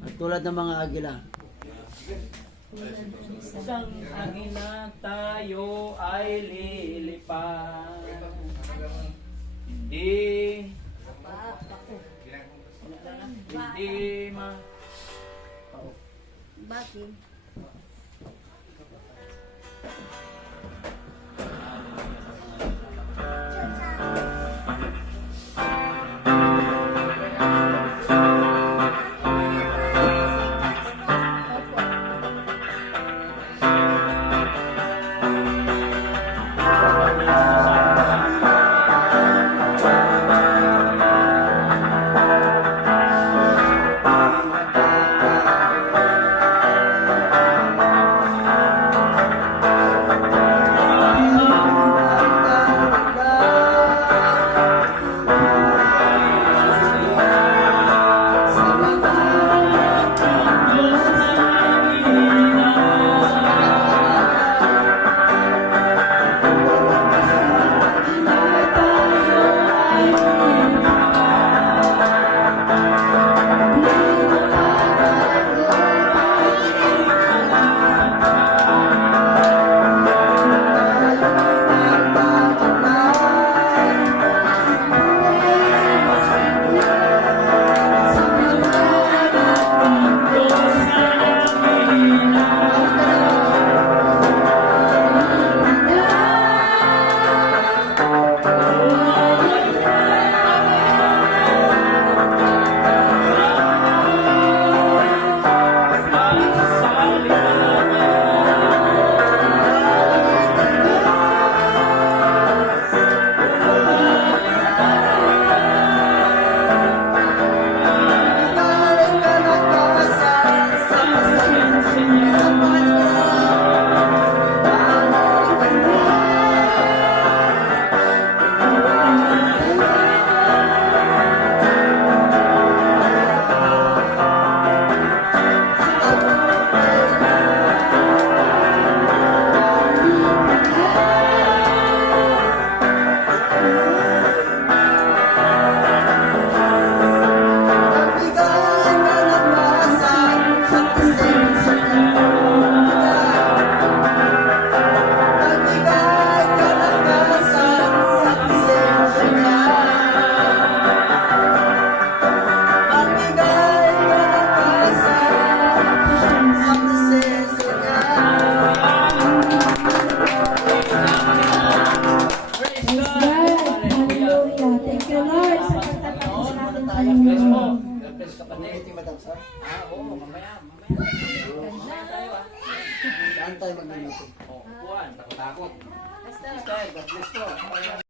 At tulad ng mga agila. Isang agila tayo ay lilipad. Hindi ma Bakit? bless mo. Bless ka pa din. Oo, mamaya. Mamaya tayo Saan tayo mag-meeting? Oo, buwan. Takot-takot. Sister, God bless po.